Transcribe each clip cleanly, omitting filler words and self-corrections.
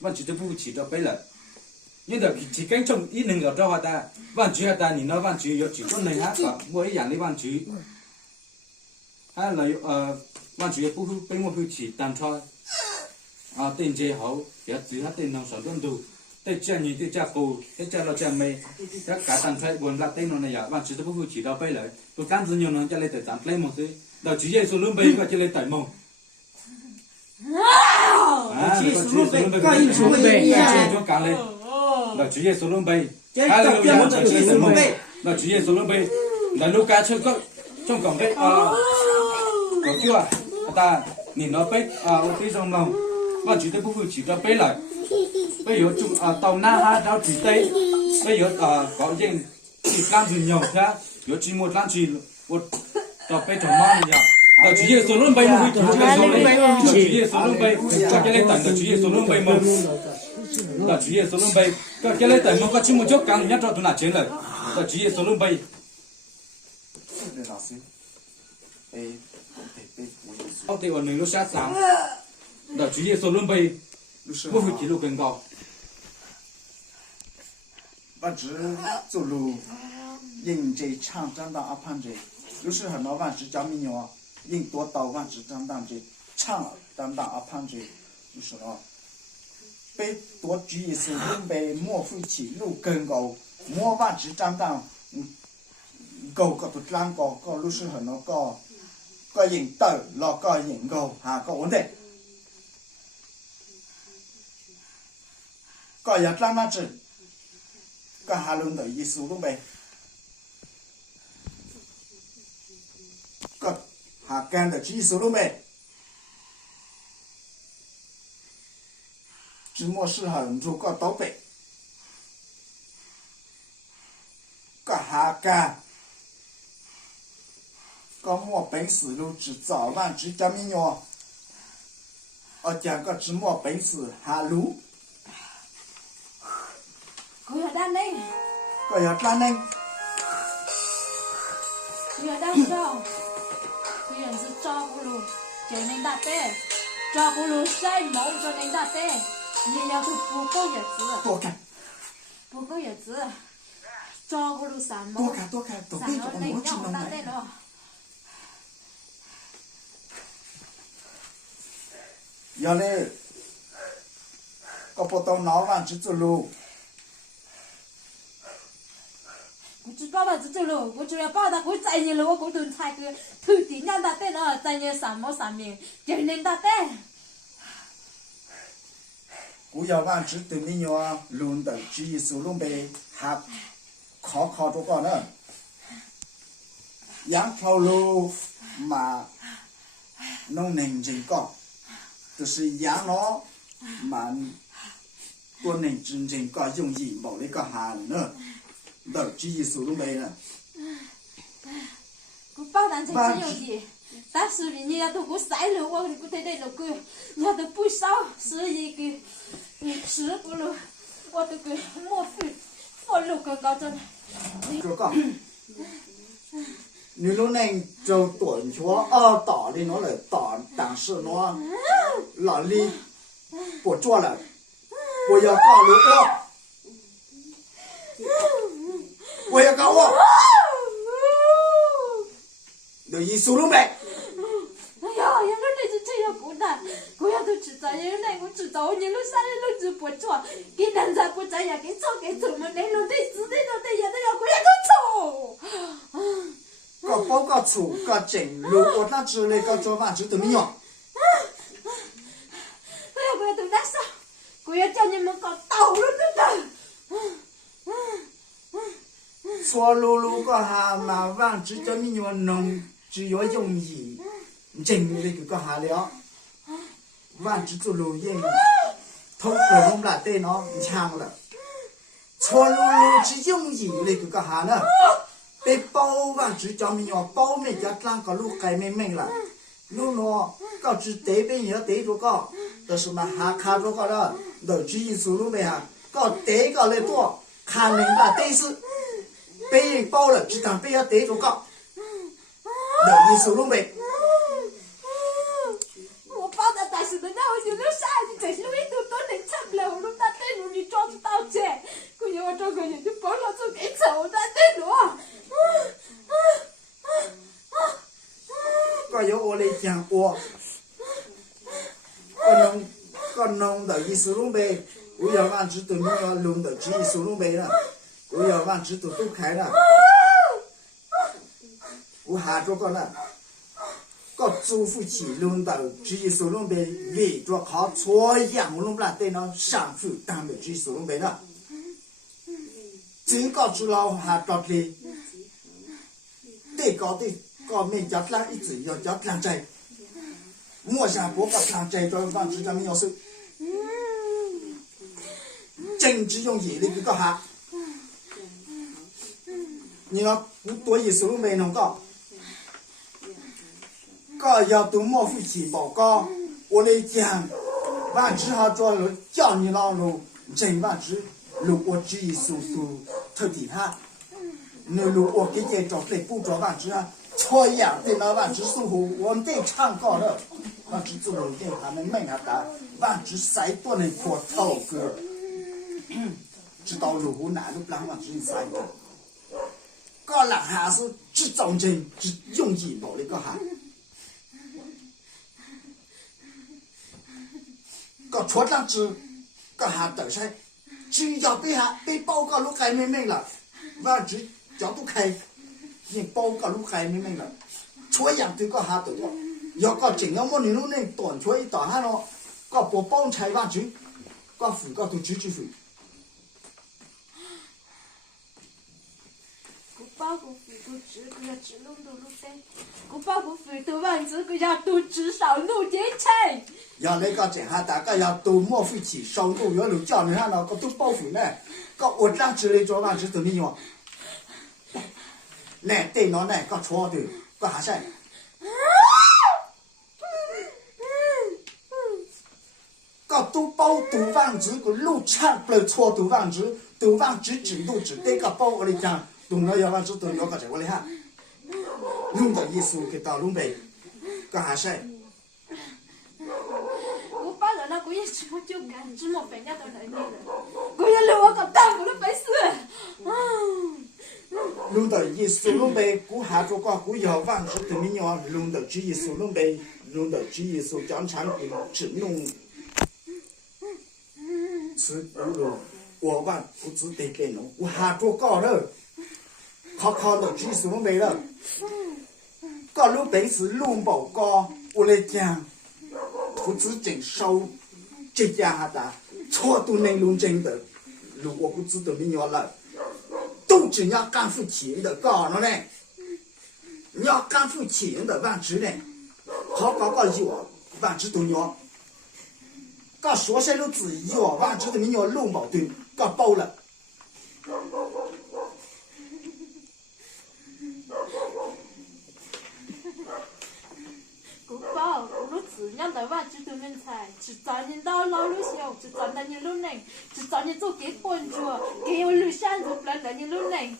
万只都不起到背了。因为chỉ cánh trong ít nâng ở đâu ta万只ta nhìn nó万只有几种人啊个每样的万只啊来万只不不被我不起单车啊电接好别只他电能上顿度对这你对这狗对这老这妹这改单车问了电能那呀万只都不起到背了不单子有能这里在咱背么子到直接说轮背个这里带么啊直接说轮背个一说轮背就干嘞là chỉ là số lượng bay, hay là chỉ là số lượng bay, là chỉ là số lượng bay, là lúc cá chơi có trong cổng đấy, có chưa? Ta nhìn nó bay, ở phía trong lòng, và chỉ tới phụ chỉ là bay lại, bây giờ chúng tàu na ha đào chỉ tây, bây giờ có những chỉ làm gì nhiều thế, giờ chỉ một làm chỉ một tàu bay trong măng vậy. Là chỉ là số lượng bay một chỉ là số lượng bay, chỉ là số lượng bay, cho cái lên tận là chỉ là số lượng bay một. Là chỉ là số lượng bay, cái lấy tại một cái chỉ một chút càng nhất cho tụi nào chiến rồi, là chỉ là số lượng bay. Ông thì ở nơi nó sát sáng, là chỉ là số lượng bay,不会记录更高。我只走路，人这长长大阿胖这，有时候那万只讲明鸟，人多到万只长大这长长大阿胖这，就是了。被多举一手准备莫回去路更高，莫万只长大，高个不长高，高路是很高，个人到老个人高啊个问题，个要长那只，个还轮到一手路呗，个还干的一手路呗。只莫适合做个倒背，个下干，个莫本事路只早晚只讲明哟，讲个只莫本事下路，佢又單呢？個要單呢？佢又單少，佢人是照顧路，就能打的，照顧路晒毛就能打的。你要是不够日子，多看，不够日子，照顾路三毛，多看多看，都三被做毛能我只能让我打的来。了。要嘞，个不到闹完只走路，我只爸爸只走路，我就要爸爸，我再年了，我过顿菜个头顶让打的了，再年三毛三面，就能打的。我要完只对面哟，轮到只一手轮呗，还考着个呢。两条路嘛，弄认真搞，就是养老嘛，多认真搞容易，冇那个下呢，到只一手轮呗呢。我保单才真容易。但是你要都给我塞了，我不得那个，要都不少是一个10个了，我都给莫费6个高着。这个，你路能就短缺打的那来打，但是呢，那里不做了，我要搞了我要搞我，那一手轮呗。哎呀，人家那是这样不难，我要都知道，人家我知道，你路啥人都知不错，给人家不这样，给错嘛，那路得知的都得要都要我要都错。个包个醋个正路，我那之类个做饭就怎么样？我要都打扫，我要叫你们搞倒了都得。错路个哈嘛，往只叫你要弄，只要容易。真那个下了，万只走路人，头不弄了对喏，强了。错路只容易那个下呢，被包万只叫咪要包没叫啷个路改没没了，路喏，搞只对边也对着搞，但是嘛还看着个了，都只一走路没哈，搞对个来多，看明白对是，被人包了，只当被要对着搞，都一走路没。我包的但是的，那我就那啥，你这路一都能差不了。弄的一手弄呗，我要往这都没有弄的这一手弄呗了，我要往这都开了，我还做个呢。个祖父起弄到这一手弄呗，为着靠错样弄不啦对呢，上父当的这一手弄呗了。这个知道还到的，对高的高面家长一直要家长在，莫想不个长在着往这咱们要是，政治用业的这个哈，你要不多一手弄呗弄个。个要都莫负起报告，我来讲，万只哈做了叫你老路，真万只如果只一速度特地哈，那如果给这找对不着万只啊，错样对那万只生活，我们得唱高了，万只做路店他们没下达，万只塞多能破头个，知道路难路不让万只塞个，个人还是只中正只用意保的个哈。个错张纸，个还得噻，只要被报告路开明了，万只叫不开，你报告路开明了，错样对个还得多，要个真要么你路能断错一打下咯，个不帮拆万只，个付个都支付。包个肥都吃，个要吃弄到路带；个包个肥都万子，个要都吃少路点菜。要那个这下大家要都莫费钱，少路要路叫你看了，个都包肥呢，个我这样子来做万子都没用。那电脑呢，个错的，个还是。个都包都万子，个路唱不错都万子，都万子指路指对个包我来讲。懂了要万子都要个这个嘞哈，弄的意思给到弄呗，个还是。我把人那个也吃我就干，只莫分家到人家了，我也留我个蛋，我都白死。弄的意思弄呗，我还做个我要万子都没要，弄的这意思弄呗，弄的这意思讲长给只弄，吃不了，我万不知得给弄，我还做高了。考到技术没了，个路本是路报高，我来讲，不知真少，这家的错都能弄真的，如果不知道你要了，都只要干付钱的高了嘞，你要干付钱的万只嘞，好搞个药，万只都要，个说些路子药，万只都没要路报对，个包了。让台湾只对人才，只找你到老路小，只找那你路能，只找你做给帮助，给我路上做不了那你路能，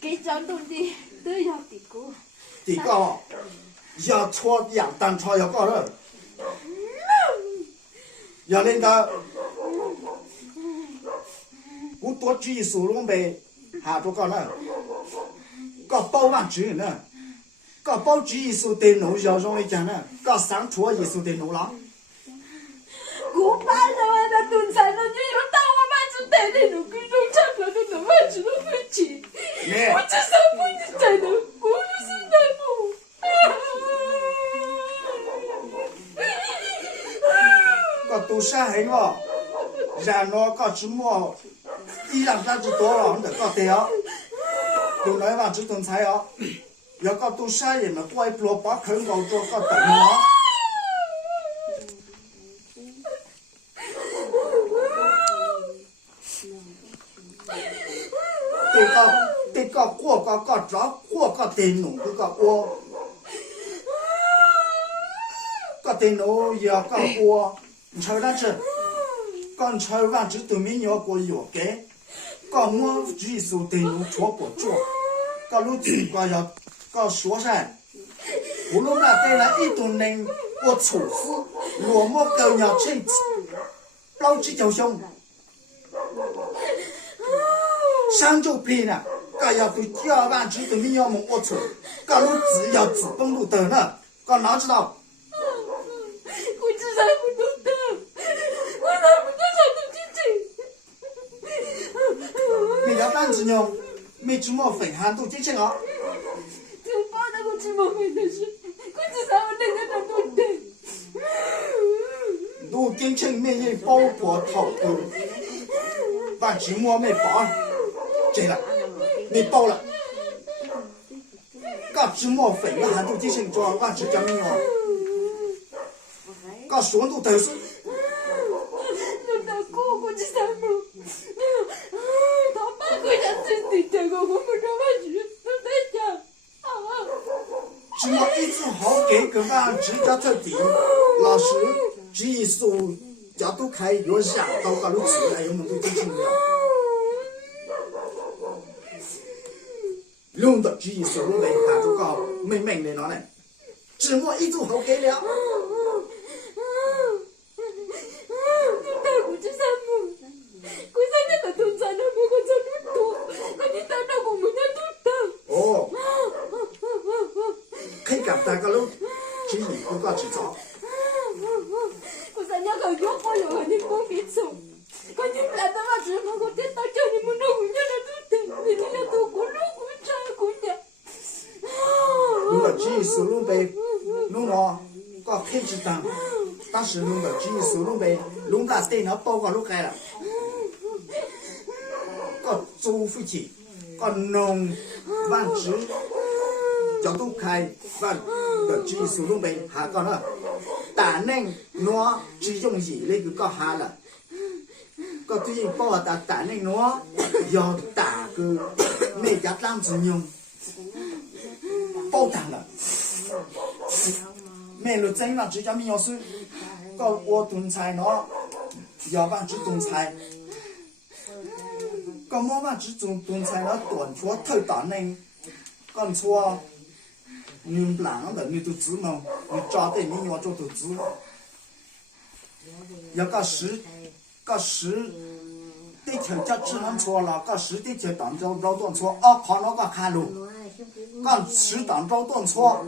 给张东的都要的过。的个，要错要单错要个了，要那个，我多举手龙呗，还多个了，个包万只呢。个包机一手电脑要容易讲呢，个上车一手电脑了。我爸在外头蹲菜了，你又当我妈只带那种跟中唱了，都能外只能回去。我只想不你在的，我就是在不。个都上海了，然后个只么，一两三只多了，的个掉，都来往只炖菜哦。要个都晒人了，怪不了把口咬着个等啊！这个过个着过个电脑这个我，个电脑要个我，你瞅那是，刚才完这都没要过药给，个我举手电脑错过做，个路子个要。个说噻，我弄那带来一顿人，我处死，罗莫狗鸟吃，老子就凶，上就变了，个要对2万只都没要么我处，个路子要自奔路得了，个哪知道？我知道不懂的，我 nhau mấy chú mò phải hàng tôi chết chăng ó Thiếu bao đã có chỉ một mình thôi chứ. Có chỉ sao mà đừng có làm tôi đi. tôi kiến chân mấy gì bao bỏ thọ từ và chỉ mua mấy bỏ chết là mấy bao là các chú mò phải là hàng tôi chết chăng cho và chỉ cho mình nhỏ các xuống tôi thấy Nó đã cô chỉ sao mà. Đó ba cô đã xin thì trời cô cũng không có gì. Nó thấy chưa? chỉ mà ít số họ kể cái và chỉ cho thật tí老师chỉ số cho tôi khai yo giả tao cả lúc xưa ấy mà tôi chết chăng rồi luôn đó chỉ số lúc này hàng tôi có mình này nó này chỉ mà ít số họ kể了 Cô chỉ sao mà. Cô sao nhất là thôn sản nó mới có cho nút đồ. Còn đi tao đâu cũng muốn nhá nút đâu. ồ khi gặp ta cái lúc chỉ nhìn tôi có chỉ rõ Cô sao nhá cậu nhóc có rồi nhưng cô biết sống. Có những là tao mà chỉ mà có tiết tao cho nhưng mà nó cũng nhá là nút tiền. Vì nó là tôi của nó cũng cha của nhà. lúc đó chỉ số lúc về lúc nó có khi chỉ tăng当时弄的只有手弄呗，弄到电脑包个录开了，个租回去，个弄万只角度开万的只有手弄呗，下个呢，打嫩挪只用意那个搞下了，个最近包打打嫩挪要打个那家当子用，包打了。每路真了，只叫米要水，搞我炖菜喏，要不然只炖菜，搞么嘛只炖菜喏，炖出头大呢，搞错，你不烂的你都知嘛，你找的你要做都知，要搞十，对条家只能错了，搞十对条当着老断错，啊，看那个看路，搞十当着断错。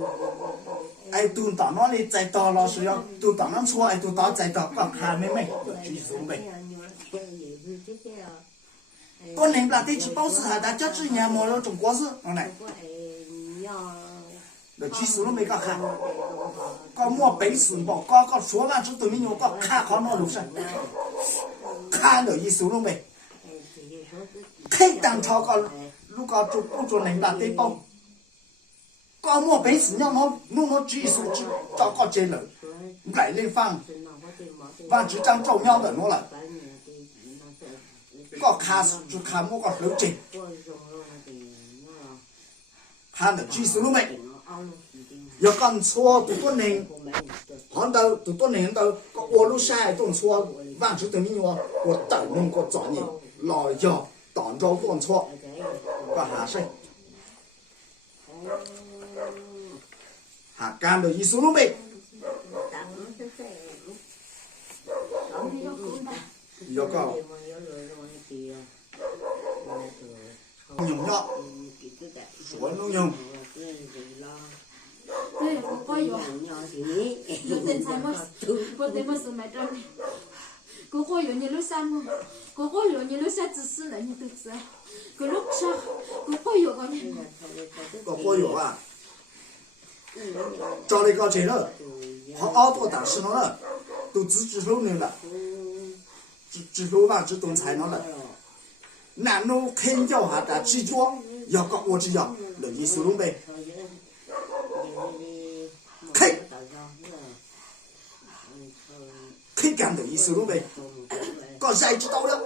哎，都当那里再到老师要都当那错，哎，都到再到搞看妹妹，举手呗。过年不得去报纸还大家只年末了中国事，我来。那举手了没搞看，搞莫背书包，搞说完之后没有搞看好那路上，看了一手了没？看当朝搞，如果做不做人大得报。搞莫本事，让我只手指找个这了，来来放，完只张照苗的我了，搞看就看我个手指，看到只手了没？要干错多年，看到多年到个我路晒动错，完只等于我等弄个专业，老要当着断错，干啥事？hà cam được số lúc này do có nhung nhọ số nó nhung đây là có gì nó tên sai mất có tên mất sự mẹ trong có có gì như lúc sao mà có gì như lúc sao chỉ是là như thực sự có lúc sao có gì còn có gì à找了一个这了，好好多大事了，都只手弄了，只手吧只动菜了，南路肯叫下的只脚，要搞我只要，那一手弄呗，肯干的一手弄呗，搞谁知道了？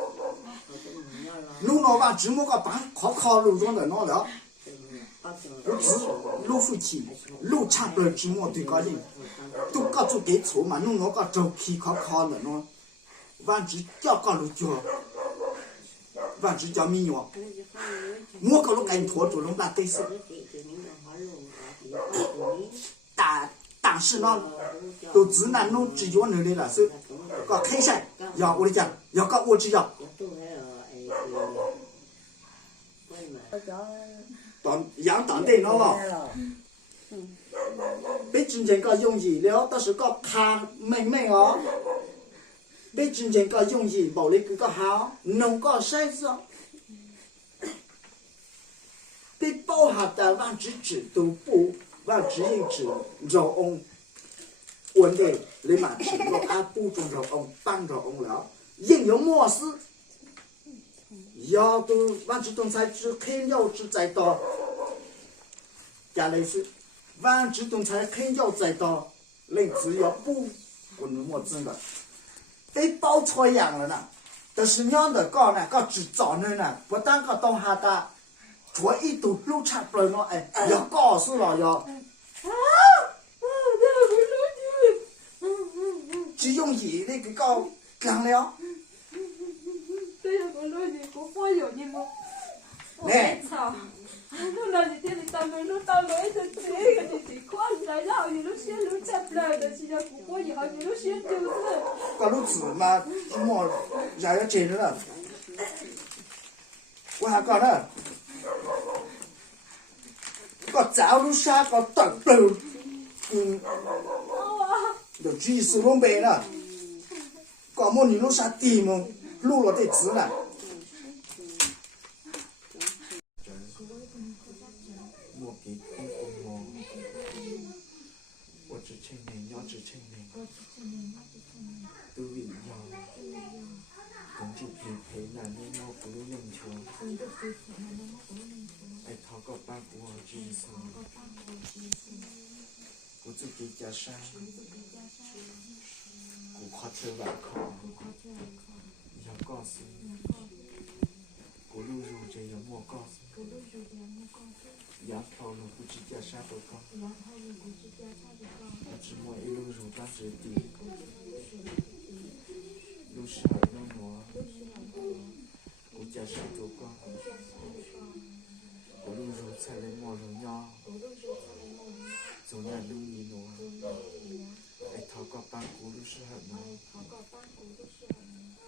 弄了吧，只么个办，考路中的弄了。路夫妻路差不多只么对个人，都搞做给错嘛，弄那个周期考的喏，完只叫个路脚，完只叫米药，我个路赶拖住弄把对手，但是呢，都只能弄只要弄的了是，个开山要我的讲，要个我只要。当地那了，被真正个容易了，但是个看妹哦，被真正个容易，冇你个好，弄个筛子，包下的万只指都不万只一指肉翁，问题你嘛吃肉啊不中肉翁帮肉翁了，应有么事？要都万只东菜只看要只在到，家里是万只东菜看要在到，你只要不那么真的，被包错样了呢。但是娘的讲呢，个制造人呢，不但个当下的。做一都路差不了哎，要告诉了要。只用一那个搞干了。对呀，我老你我包有你吗？来。操！那老你天天当门路当门的这个你快来，然后你都先路差不了的，现在不过以后你都先就是。个路子嘛，什么人要接着了。我还讲呢。个早路啥个大路，就只是弄白了。个么你路啥地么，路了得值了。我只称名，要只称名，都为要，共就陪那年我不用求。哎，讨个八股我知识，我自己家山，我夸车外口，要告诉你，我路入这要莫告诉你，杨桃路不知家山不高，我只摸一路入当这地，路是海路我，我家山不高。我路入菜来莫入鸟，走那路一路，哎，讨个半股路是很难，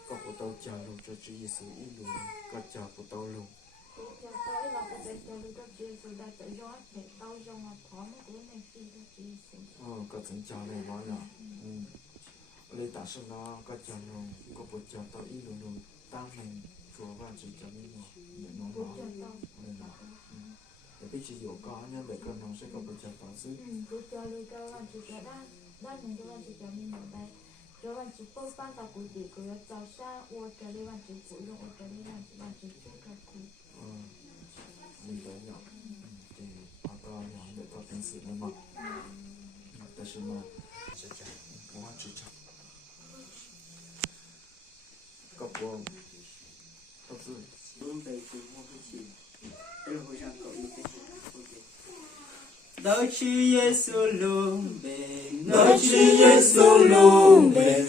个不到家路这只一手一路，个家不到路。哦，个真家来玩呀，我来打生啊，个家路，个不家到一路路，当门做万只家里嘛，没弄好，没弄。bây giờ dụ có nhưng vậy con nó sẽ có bây giờ tỏ sức. Cứ cho lưu cho bạn chỉ cho đã mình cho bạn chỉ cho mình một đây, cho bạn chỉ bao ban vào cuối thì cứ cho sa, ô cho đi bạn chỉ cuối luôn, ô cho đi bạn chỉ chút cái cuối. Mình tới nhỏ, thì họ có nhỏ để có tiền sử nữa mà, ta sẽ mà sẽ trả, không ăn chỉ trả, có buồn, có vui. Buồn về thì mua cái gì? Nói chi Giêsu luôn về, nói chi Giêsu luôn về,